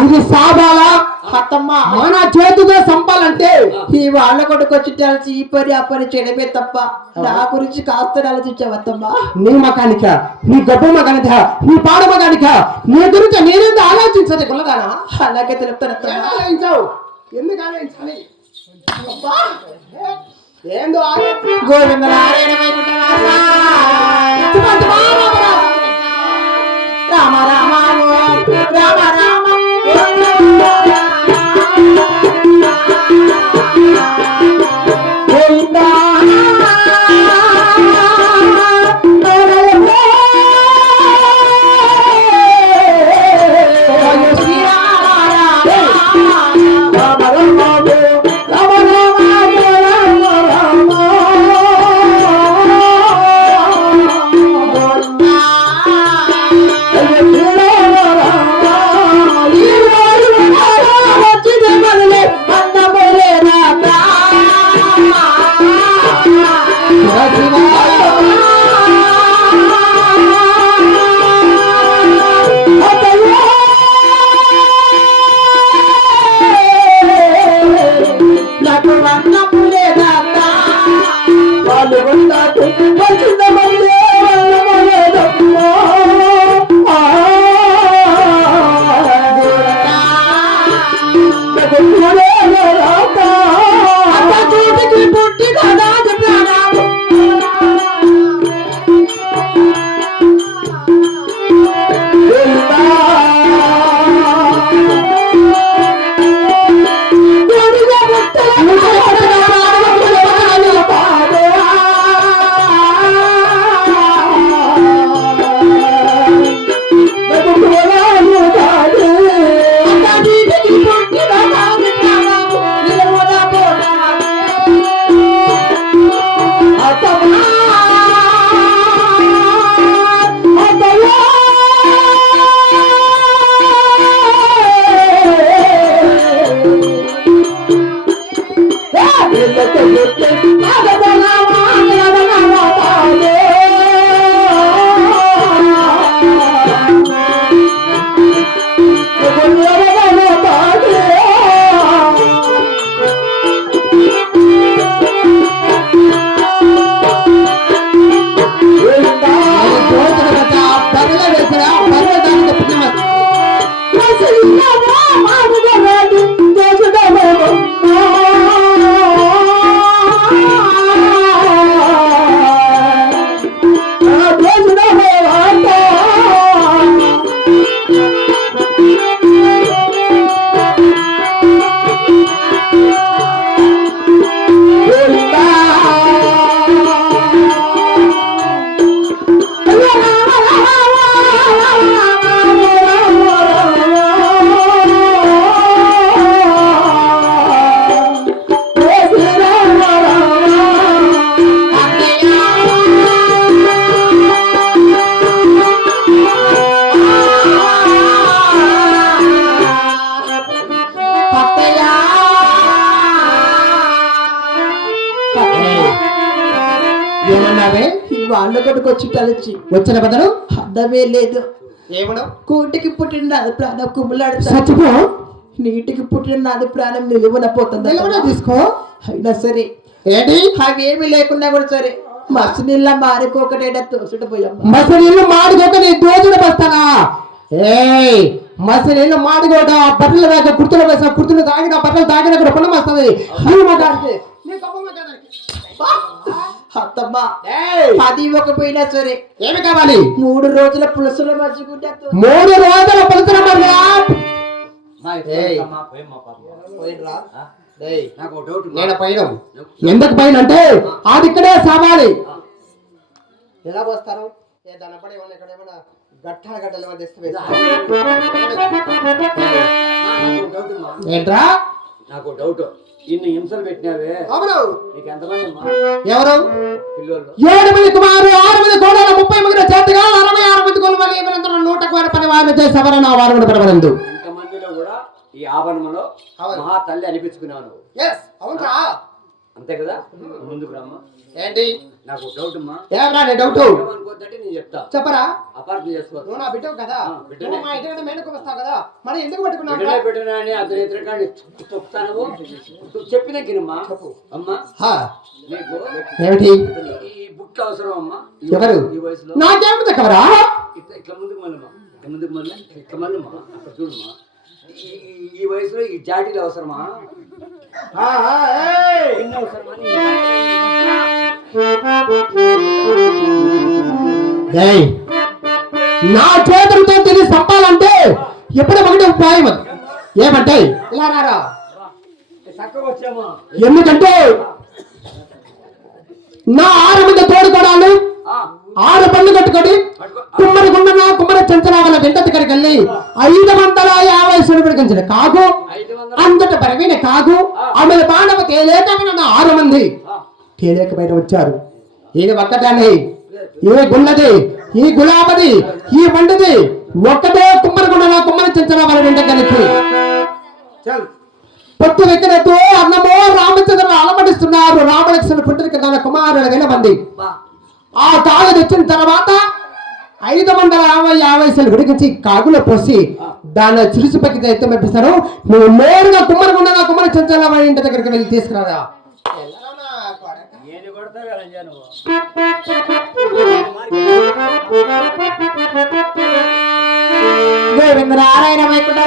ఇది అత్తమ్మ మన చేతితో సంపాలంటే ఈ వాళ్ళ కొడుకు వచ్చి తెలిసి ఈ పని ఆ పని చేయడమే తప్ప నా గురించి కాస్త ఆలోచించావు అత్తమ్మ. నీ మకానిక నీ గొప్ప మకానిక నీ పాడ మకానిక నీ గురించి నేనేందో ఆలోచించదు కులదానా అలాగే తెలుపుతాను ఎందుకు ఆలోచించాలి? ఏందో ఆలోచించు. వైకుంఠ వాళ్ళ కొడుకు వచ్చి కలిసి వచ్చిన బదులు అర్థమే లేదు. ఏమను? కూటికి పుట్టిన నాది ప్రాణం కుమ్ములాడుతా. చచ్చిపో నీటికి పుట్టిన నాది ప్రాణం నిలువున పోతుంది నిలవన తీసుకో. అయినా సరే ఏంటి? అవేమి లేకుండా కూడా సరే మస్తు నీళ్ళ మారిపోకటైనా తోసుట పోయమ్మ మసనీళ్ళు మాడుకోక నీ దోచుడు బస్తానా? ఏయ్ మసనీళ్ళు మాడుకోట బట్టలు వేక కుర్తులు వేసా కుర్తులు తాగిన బట్టలు తాగిన కూడా పొలం వస్తుంది నువ్వు మాట్లాడితే అత్తమ్మ ఏయ్, అది ఒక పోయినా సరే. ఏమి కావాలి? మూడు రోజుల పులుసులో మర్చికుంటే మూడు రోజుల డౌట్ నేను పైన ఎందుకు పైన అంటే అది ఇక్కడే సావాలి ఎలా దాని ఏమన్నా ఇక్కడ ఏమన్నా గట్టాల గట్టలు ఏమన్నా తెస్తే ఏంట్రా? నాకు డౌట్ ఇన్ని హింసలు పెట్టినావే. అవును. నీకు ఎవరు? ఏడు మంది కుమారు ఆరు మంది ముప్పై మంది చేతగా అరవై ఆరు మంది కొలువలు నూట కోట వారు చేసేవారు వారు కూడా పడవరందు కూడా ఈ ఆభరణంలో మహా తల్లి అనిపించుకున్నాను అవునరా అంతే కదా? ముందుకు రమ్మ. ఏంటి? నాకు డౌట్ అమ్మా. ఏమరా నీ డౌట్ ఏమనుకోద్దంటే నేను చెప్తా. చెప్పరా? అపార్థం చేసుకోవద్దు నువ్వు నా బిడ్డవు కదా. నువ్వు మా ఇంటి మేనకు వస్తావు కదా. మరి ఎందుకు పట్టుకున్నావు బిడ్డనే పెట్టినా అని అతని ఎదురుగాని చెప్తాను. చెప్పిన గినమ్మా చెప్పు. అమ్మా. నీకు ఏమిటి? ఈ అవసరం అమ్మా. ఎవరు? ఈ వయసులో. నాకేమిటి కవరా? ఇట్లా ఇట్లా ముందుకు మళ్ళమ్మా. ఇట్లా ముందుకు మళ్ళీ ఇట్లా మళ్ళమ్మా. అక్కడ చూడమ్మా. ఈ- వయసులో ఈ జాటీలు అవసరమా? అవసరమా? నీ- చేతులతో తిని సంపాలంటే ఎప్పుడు ఒకటి ఉపాయం అది. ఏమంటే? ఇలా రారా. ఎందుకంటే నా ఆరు మంది తోడుకోడాలు ఆరు పళ్ళు కట్టుకొని. కుమ్మరి గుండన కుమ్మరి చెంచల వాళ్ళ వెంట దగ్గరికి వెళ్ళి ఐదు వందల యాభై ఐదు వందల. అంతట బలమైన కాగు. ఆమె తేలేకమైన నా ఆరు మంది. తేలేకమైన వచ్చారు ఇది ఒక్కటానే ఈ గుల్లది ఈ గులాబది ఈ వండది ఒక్కటే కుమ్మరి గుండన కుమ్మరి వాళ్ళ వెంట కలిసి పొత్తు వెక్కినట్టు అన్నమో రామచంద్ర అలమడిస్తున్నారు రామలక్ష్మణ పుట్టిన తన కుమారుడు మంది. ఆ కాగు తెచ్చిన తర్వాత ఐదు వందల యాభై యాభై సెలు విడిగించి కాగులో పోసి దాన్ని చిరుసు పక్కి అయితే పంపిస్తారు నువ్వు నేరుగా కుమ్మరి గుండగా కుమ్మరి చెంచాల ఇంటి దగ్గరికి వెళ్ళి తీసుకురారా? కదంజా నువ్వు గోవింద నారాయణ వైకుంఠ